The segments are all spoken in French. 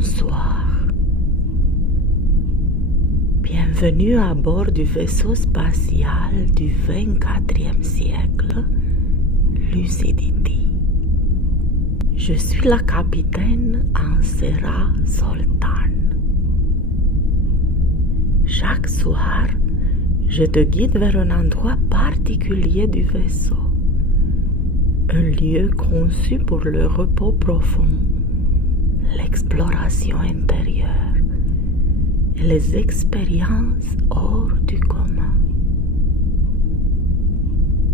Bonsoir. Bienvenue à bord du vaisseau spatial du 24e siècle, Lucidity. Je suis la capitaine Ansera Zoltan. Chaque soir, je te guide vers un endroit particulier du vaisseau, un lieu conçu pour le repos profond, l'exploration intérieure et les expériences hors du commun.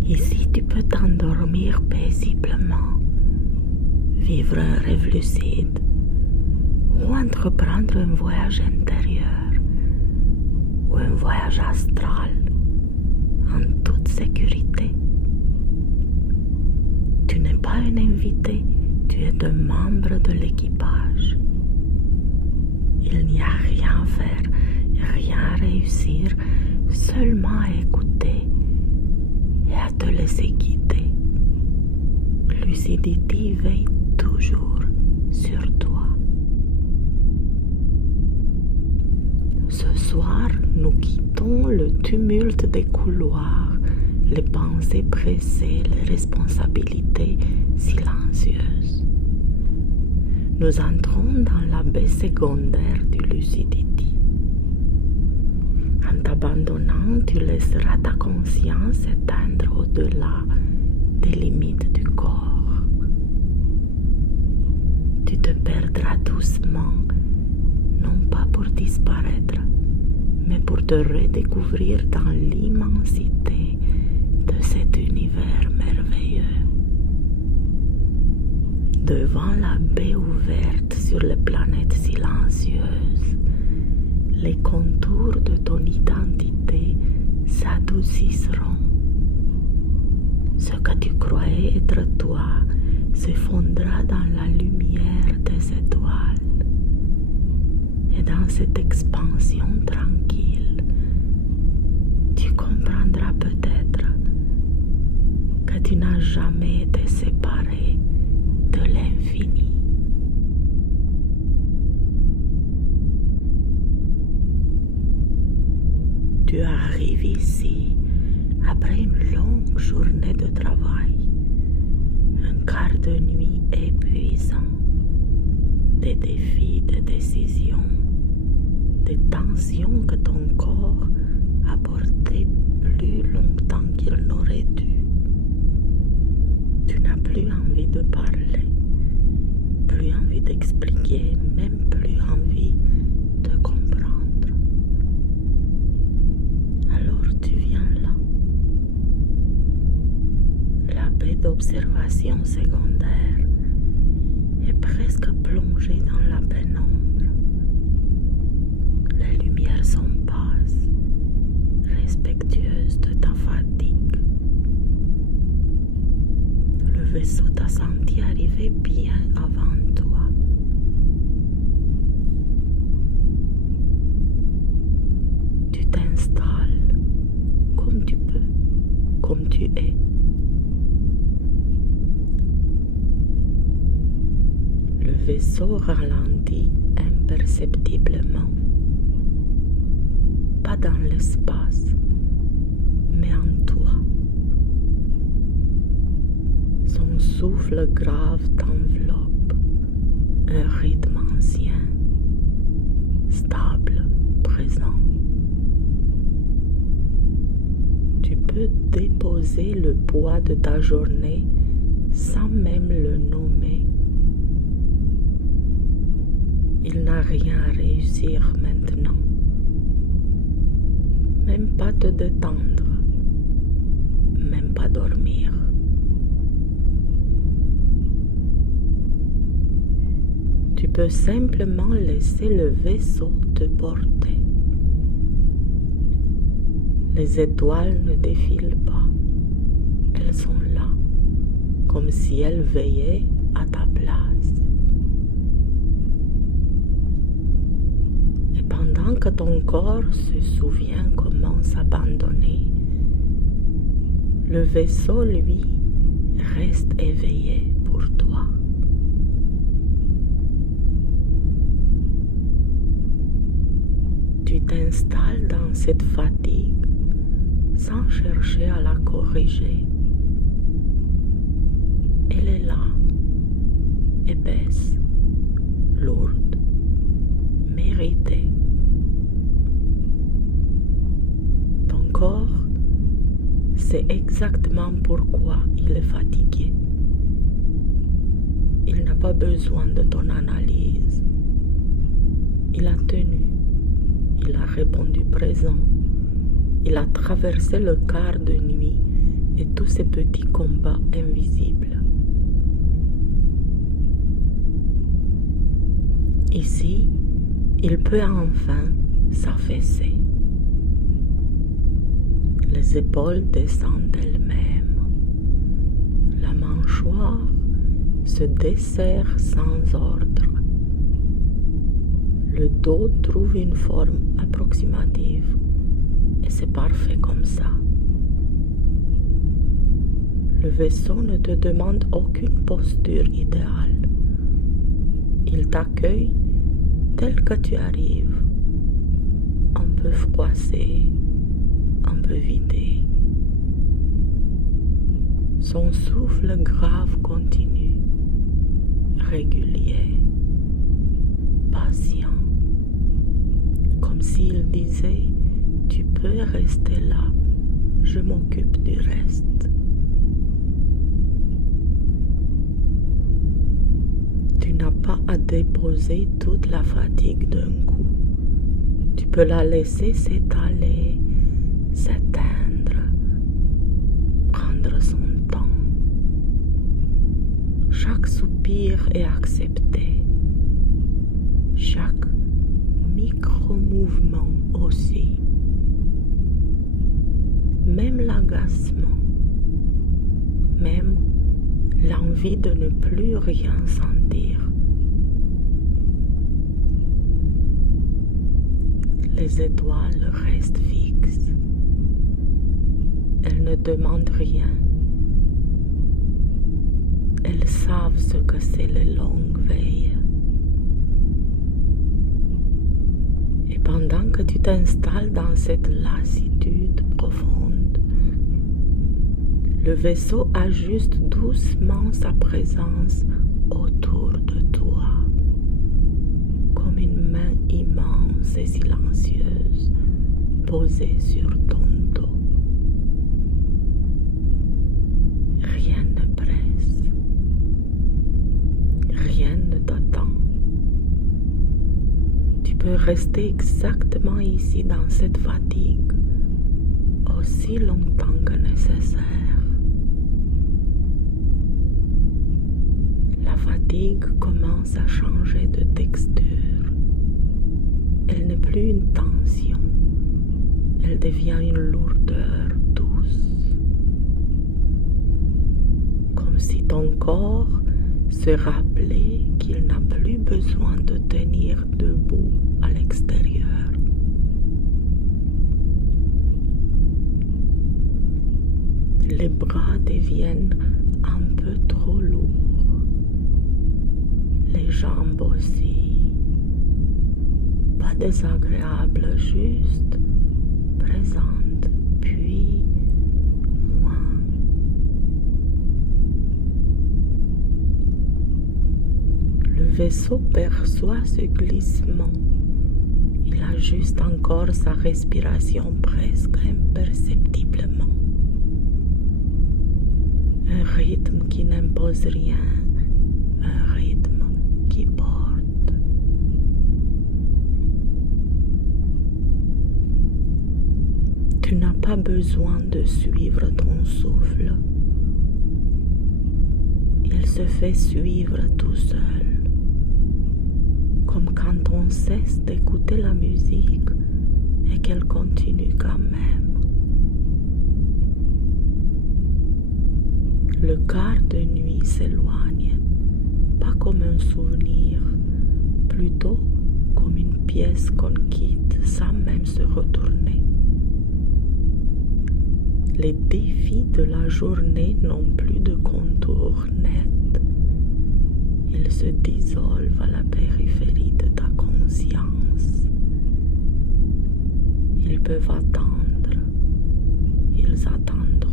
Ici, tu peux t'endormir paisiblement, vivre un rêve lucide ou entreprendre un voyage intérieur ou un voyage astral en toute sécurité. Tu n'es pas un invité, tu es un membre de l'équipage. Il n'y a rien à faire, rien à réussir, seulement à écouter et à te laisser guider. Lucidity veille toujours sur toi. Ce soir, nous quittons le tumulte des couloirs, les pensées pressées, les responsabilités silencieuses. Nous entrons dans la baie secondaire du Lucidity. En t'abandonnant, tu laisseras ta conscience s'éteindre au-delà des limites du corps. Tu te perdras doucement, non pas pour disparaître, mais pour te redécouvrir dans l'immensité de cet univers merveilleux. Devant la baie ouverte sur les planètes silencieuses, les contours de ton identité s'adouciront. Ce que tu croyais être toi se fondra dans la lumière des étoiles. Et dans cette expansion tranquille, tu comprendras peut-être que tu n'as jamais été séparé de l'infini. Tu arrives ici après une longue journée de travail, un quart de nuit épuisant, des défis, des décisions, des tensions que ton corps a portées plus longtemps qu'il n'aurait dû. Tu n'as plus envie de parler, plus envie d'expliquer, même plus envie de comprendre. Alors tu viens là. La baie d'observation secondaire est presque plongée dans la pénombre. Les lumières sont basses, respectueuses de ta fatigue. Le vaisseau t'a senti arriver bien avant toi. Tu t'installes comme tu peux, comme tu es. Le vaisseau ralentit imperceptiblement. Pas dans l'espace, mais en toi. Son souffle grave t'enveloppe, un rythme ancien, stable, présent. Tu peux déposer le poids de ta journée sans même le nommer. Il n'a rien à réussir maintenant. Même pas te détendre, même pas dormir. Tu peux simplement laisser le vaisseau te porter. Les étoiles ne défilent pas, elles sont là, comme si elles veillaient à ta place. Et pendant que ton corps se souvient comment s'abandonner, le vaisseau, lui, reste éveillé pour toi. t'installes dans cette fatigue sans chercher à la corriger. Elle est là, épaisse, lourde, méritée. Ton corps sait exactement pourquoi il est fatigué. Il n'a pas besoin de ton analyse. Il a tenu, il a répondu présent, il a traversé le quart de nuit et tous ces petits combats invisibles. Ici, il peut enfin s'affaisser. Les épaules descendent d'elles-mêmes. La mâchoire se desserre sans ordre. Le dos trouve une forme approximative et c'est parfait comme ça. Le vaisseau ne te demande aucune posture idéale. Il t'accueille tel que tu arrives, un peu froissé, un peu vidé. Son souffle grave continue, régulier, patient, comme s'il disait « Tu peux rester là, je m'occupe du reste ». Tu n'as pas à déposer toute la fatigue d'un coup. Tu peux la laisser s'étaler, s'éteindre, prendre son temps. Chaque soupir est accepté. Chaque micro-mouvement aussi. Même l'agacement. Même l'envie de ne plus rien sentir. Les étoiles restent fixes. Elles ne demandent rien. Elles savent ce que c'est les longues veilles. Et pendant que tu t'installes dans cette lassitude profonde, le vaisseau ajuste doucement sa présence autour de toi, comme une main immense et silencieuse posée sur ton dos. Rien ne presse, rien ne t'attend. Tu peux rester exactement ici dans cette fatigue aussi longtemps que nécessaire. La fatigue commence à changer de texture. Elle n'est plus une tension, elle devient une lourdeur douce. Comme si ton corps se rappelait qu'il n'a plus besoin de tenir debout à l'extérieur. Les bras deviennent un peu trop lourds. Les jambes aussi. Pas désagréable, juste présente, puis moins. Le vaisseau perçoit ce glissement. Il ajuste encore sa respiration presque imperceptiblement. Un rythme qui n'impose rien, un rythme qui porte. Tu n'as pas besoin de suivre ton souffle. Il se fait suivre tout seul, comme quand on cesse d'écouter la musique et qu'elle continue quand même. Le quart de nuit s'éloigne, pas comme un souvenir, plutôt comme une pièce qu'on quitte sans même se retourner. Les défis de la journée n'ont plus de contour net. Ils se dissolvent à la périphérie de ta conscience. Ils peuvent attendre. Ils attendront.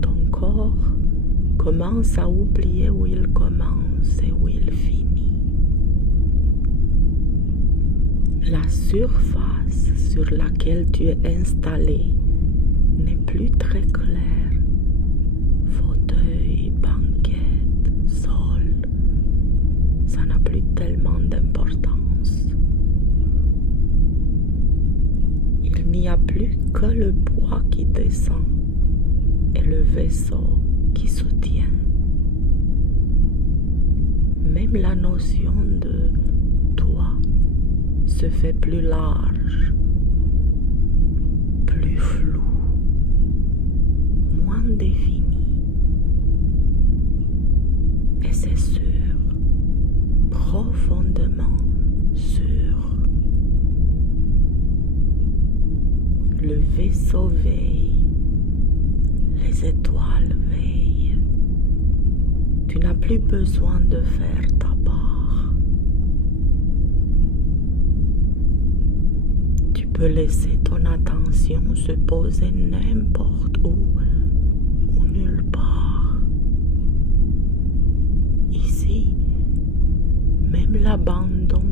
Ton corps commence à oublier où il commence et où il finit. La surface sur laquelle tu es installé n'est plus très claire. Fauteuil, banquette, sol, ça n'a plus tellement d'importance. Il n'y a plus que le poids qui descend et le vaisseau qui soutient. Même la notion de toi se fait plus large, plus floue, moins définie. Et c'est sûr, profondément sûr. Le vaisseau veille, les étoiles veillent. Tu n'as plus besoin de faire ta part. Tu peux laisser ton attention se poser n'importe où ou nulle part. Ici, même l'abandon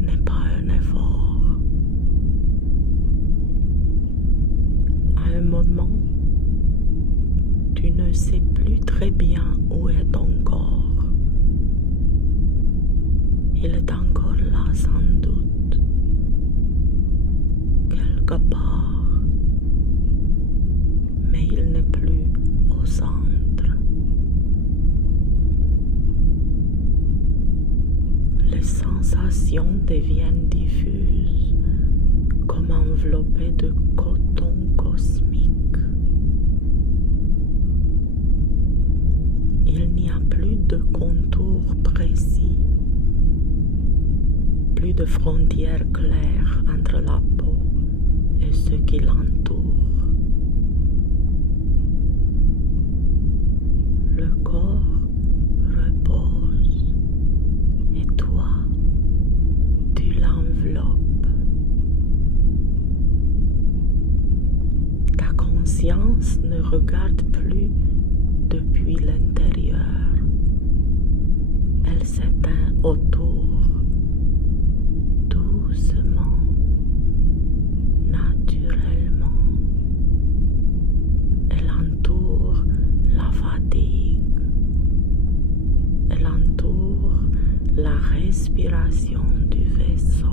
n'est pas un effort. À un moment, tu ne sais plus très bien où est ton corps. Il est encore là sans doute, quelque part, mais il n'est plus au centre. Les sensations deviennent diffuses, comme enveloppées de coton cosmique. Il n'y a plus de contours précis, plus de frontières claires entre la peau et ce qui l'entoure. Le corps repose et toi, tu l'enveloppes. Ta conscience ne regarde plus depuis l'intérieur. Elle s'éteint autour, doucement, naturellement. Elle entoure la fatigue. Elle entoure la respiration du vaisseau.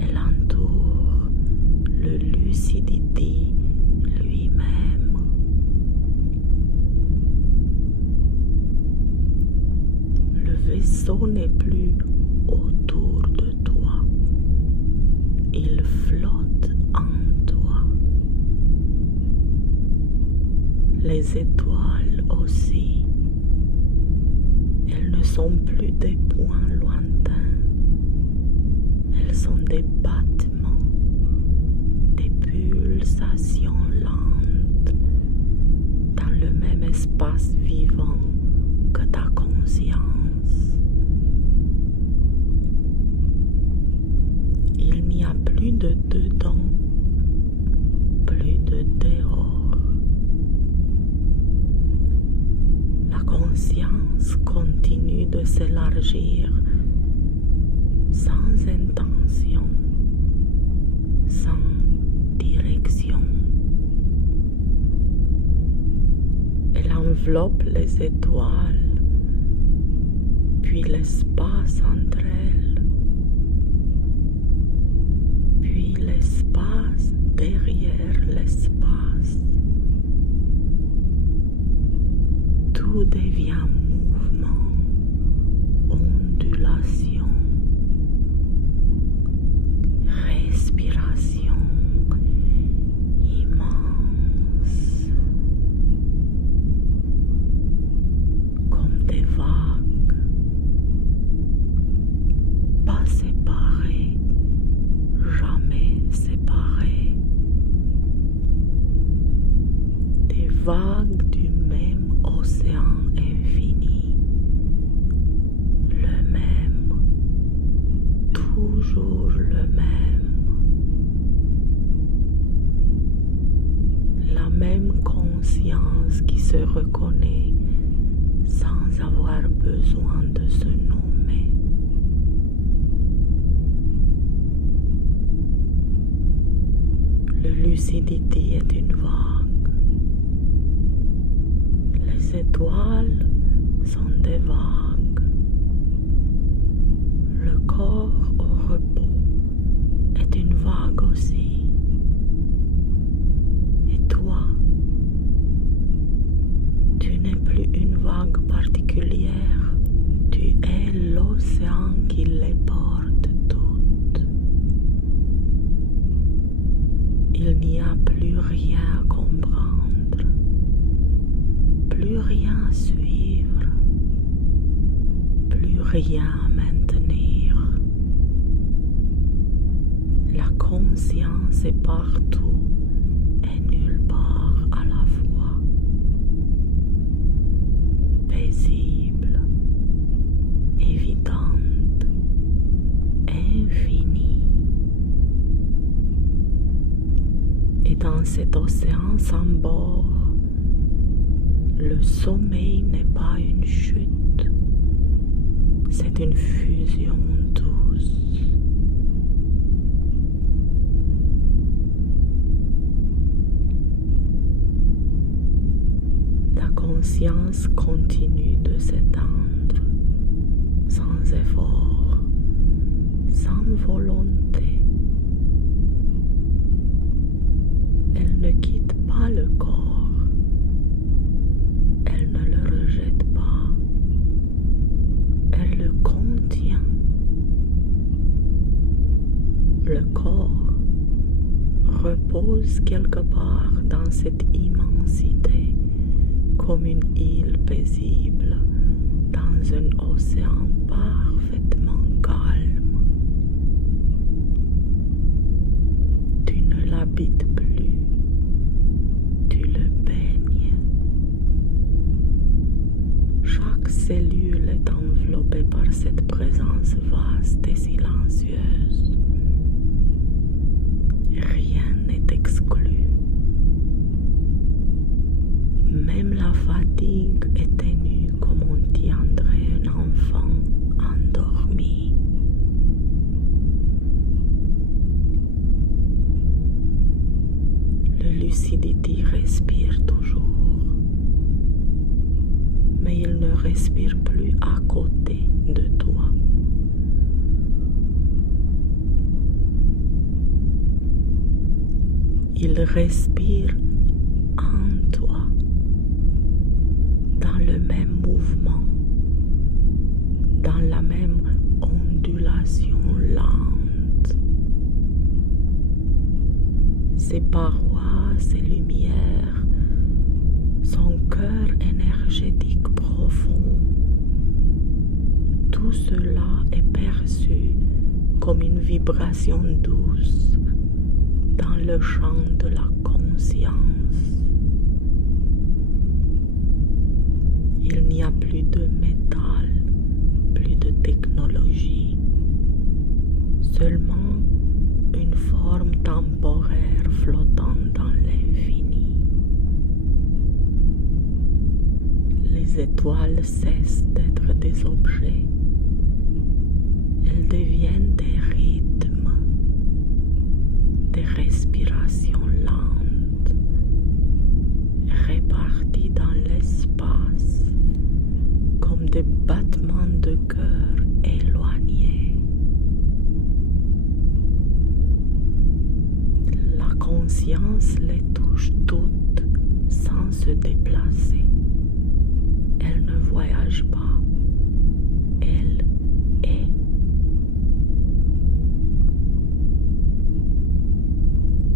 Elle entoure le lucidité lui-même. Le vaisseau n'est plus autour de toi. Il flotte en toi. Les étoiles aussi. Elles ne sont plus des points lointains. Elles sont des battements, des pulsations lentes dans le même espace vivant que ta conscience. Il n'y a plus de dedans, plus de dehors. La conscience continue de s'élargir sans intention, sans direction. Elle enveloppe les étoiles, puis l'espace entre elles, puis l'espace derrière l'espace. Tout devient mouvement, ondulation, respiration immense, comme des vagues, pas séparées, jamais séparées, des vagues du même océan infini, le même, se reconnaît sans avoir besoin de se nommer. Le lucidity est une vague. Les étoiles sont des vagues. Le corps au repos est une vague aussi. Et toi, tu n'es plus une vague particulière, tu es l'océan qui les porte toutes. Il n'y a plus rien à comprendre, plus rien à suivre, plus rien à maintenir. La conscience est partout et nulle part à la fois. Paisible, évidente, infinie. Et dans cet océan sans bord, le sommeil n'est pas une chute, c'est une fusion douce. La conscience continue de s'étendre, sans effort, sans volonté. Elle ne quitte pas le corps, elle ne le rejette pas, elle le contient. Le corps repose quelque part dans cette immensité, comme une île paisible dans un océan parfaitement calme. Tu ne l'habites plus, tu le baignes. Chaque cellule est enveloppée par cette présence vaste et silencieuse. Rien n'est exclu. Même la fatigue est ténue comme on tiendrait un enfant endormi. Le lucidity respire toujours, mais il ne respire plus à côté de toi. Il respire en toi, dans le même mouvement, dans la même ondulation lente. Ses parois, ses lumières, son cœur énergétique profond, tout cela est perçu comme une vibration douce dans le champ de la conscience. Il n'y a plus de métal, plus de technologie, seulement une forme temporaire flottant dans l'infini. Les étoiles cessent d'être des objets, elles deviennent des rythmes, des respirations lentes, réparties dans l'espace comme des battements de cœur éloignés. La conscience les touche toutes sans se déplacer. Elle ne voyage pas, elle est.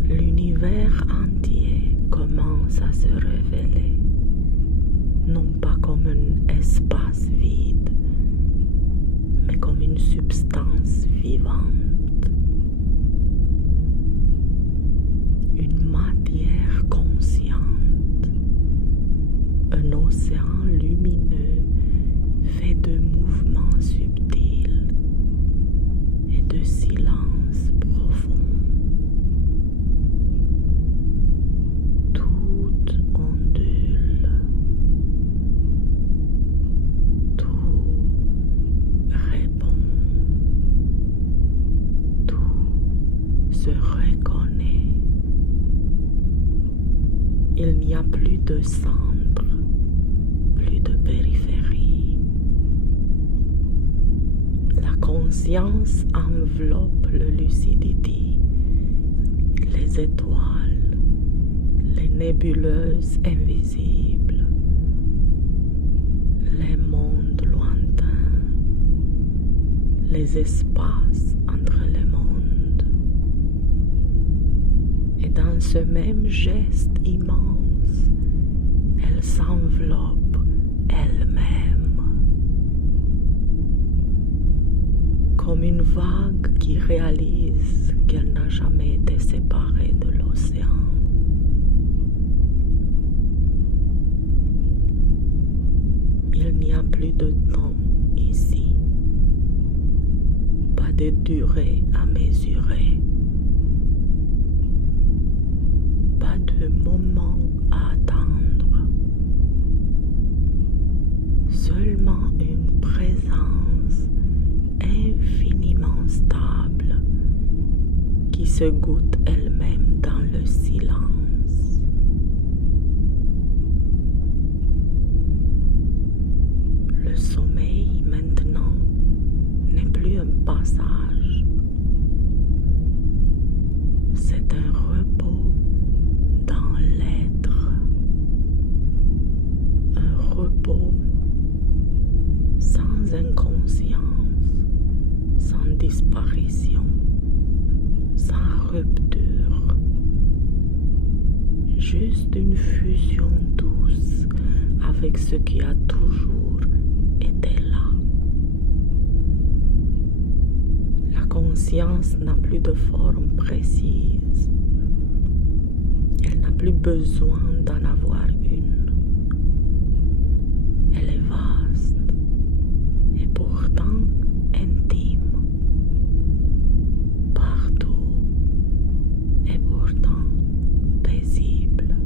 L'univers entier commence à se révéler, non pas comme un espace vide, mais comme une substance vivante, une matière consciente, un océan lumineux fait de mouvements subtils et de silence profond. Tout ondule, se reconnaît. Il n'y a plus de centre, plus de périphérie. La conscience enveloppe le lucidity, les étoiles, les nébuleuses invisibles, les mondes lointains, les espaces entre les mondes. Et dans ce même geste immense, elle s'enveloppe elle-même, comme une vague qui réalise qu'elle n'a jamais été séparée de l'océan. Il n'y a plus de temps ici, pas de durée à mesurer, pas de moment à attendre, seulement une présence infiniment stable qui se goûte elle-même dans le silence. Le sommeil maintenant n'est plus un passage, c'est un repos dans l'être, un repos sans inconscience, sans disparition, sans rupture, juste une fusion douce avec ce qui a toujours été là. La conscience n'a plus de forme précise, elle n'a plus besoin d'en avoir une. Elle est vaste et pourtant intime, partout et pourtant paisible.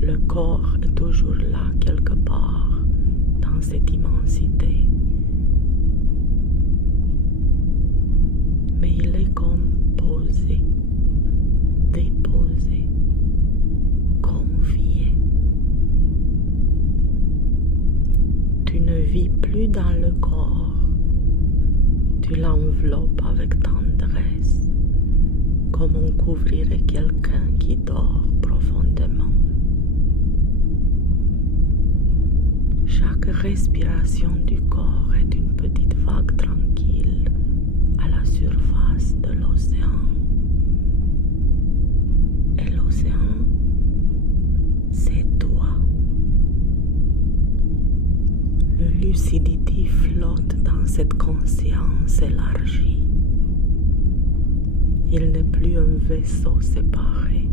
Le corps est toujours là quelque part dans cette immensité, mais il est comme posé, déposé, confié. Tu ne vis plus dans le corps, tu l'enveloppes avec tendresse, comme on couvrirait quelqu'un qui dort profondément. Chaque respiration du corps est une petite vague tranquille à la surface de l'océan. Et l'océan, c'est toi. Le lucidity flotte dans cette conscience élargie. Il n'est plus un vaisseau séparé.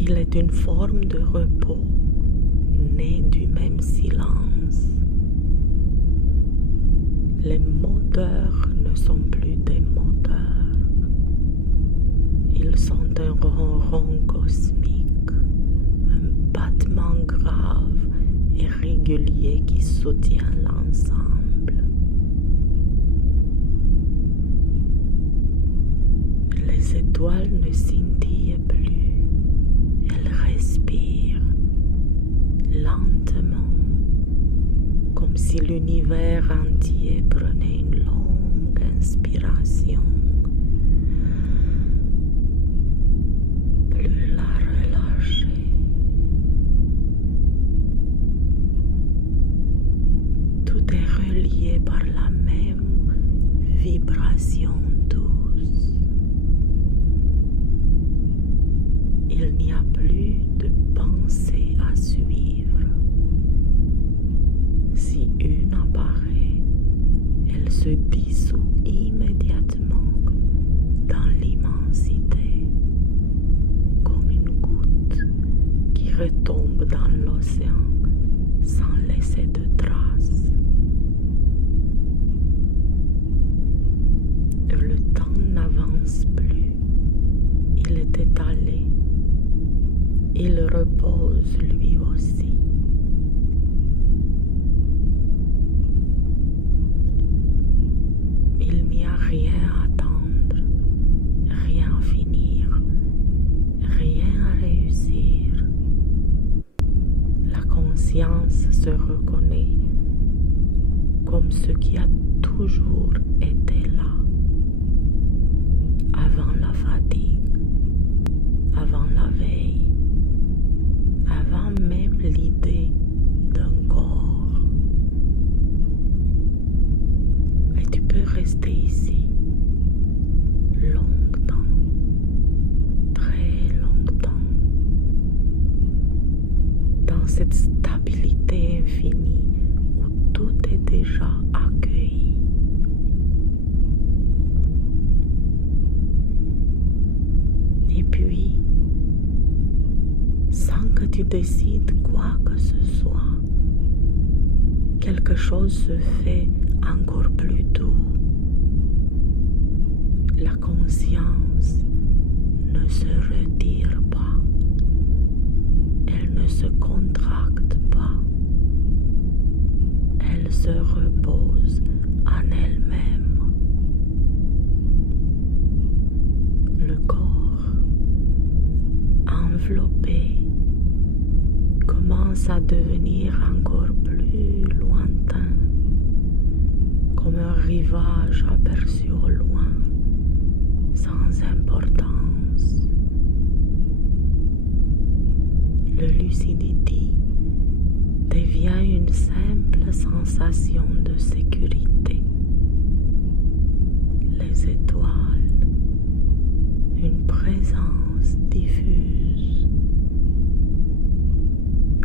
Il est une forme de repos né du même silence. Les moteurs ne sont plus des moteurs. Ils sont un ronron cosmique, un battement grave et régulier qui soutient l'ensemble. Les étoiles ne scintillent plus, elles respirent lentement, comme si l'univers entier prenait une longue inspiration. Plus la relâcher. Tout est relié par la même vibration douce. Il n'y a plus de pensée à suivre. Si une apparaît, elle se dissout immédiatement dans l'immensité, comme une goutte qui retombe dans l'océan sans laisser de traces. Le temps n'avance plus, il est étalé, il repose lui aussi. Rien attendre, rien finir, rien à réussir. La conscience se reconnaît comme ce qui a toujours été là, avant la fatigue, avant la veille, avant même l'idée d'un corps. Et tu peux rester ici longtemps, très longtemps, dans cette stabilité infinie où tout est déjà accueilli. Et puis, sans que tu décides quoi que ce soit, quelque chose se fait encore plus doux. La conscience ne se retire pas, elle ne se contracte pas, elle se repose en elle-même. Le corps, enveloppé, commence à devenir encore plus lointain, comme un rivage aperçu au loin, sans importance. Le lucidity devient une simple sensation de sécurité. Les étoiles, une présence diffuse.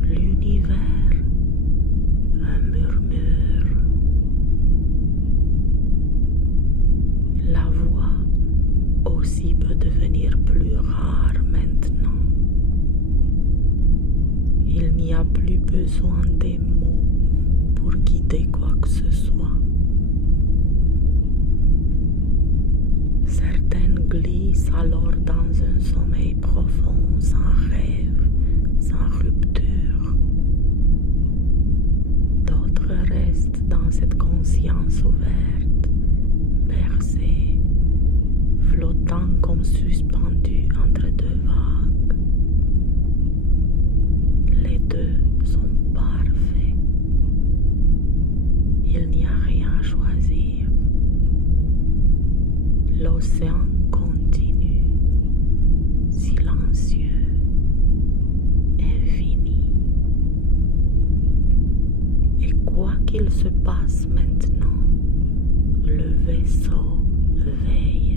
L'univers, un murmure. La voix aussi peut devenir plus rare maintenant. Il n'y a plus besoin des mots pour guider quoi que ce soit. Certaines glissent alors dans un sommeil profond, sans rêve, sans rupture. D'autres restent dans cette conscience ouverte, bercée, flottant comme suspendue entre deux vagues. Les deux sont parfaits. Il n'y a rien à choisir. L'océan continue, silencieux, infini. Et quoi qu'il se passe maintenant, le vaisseau veille.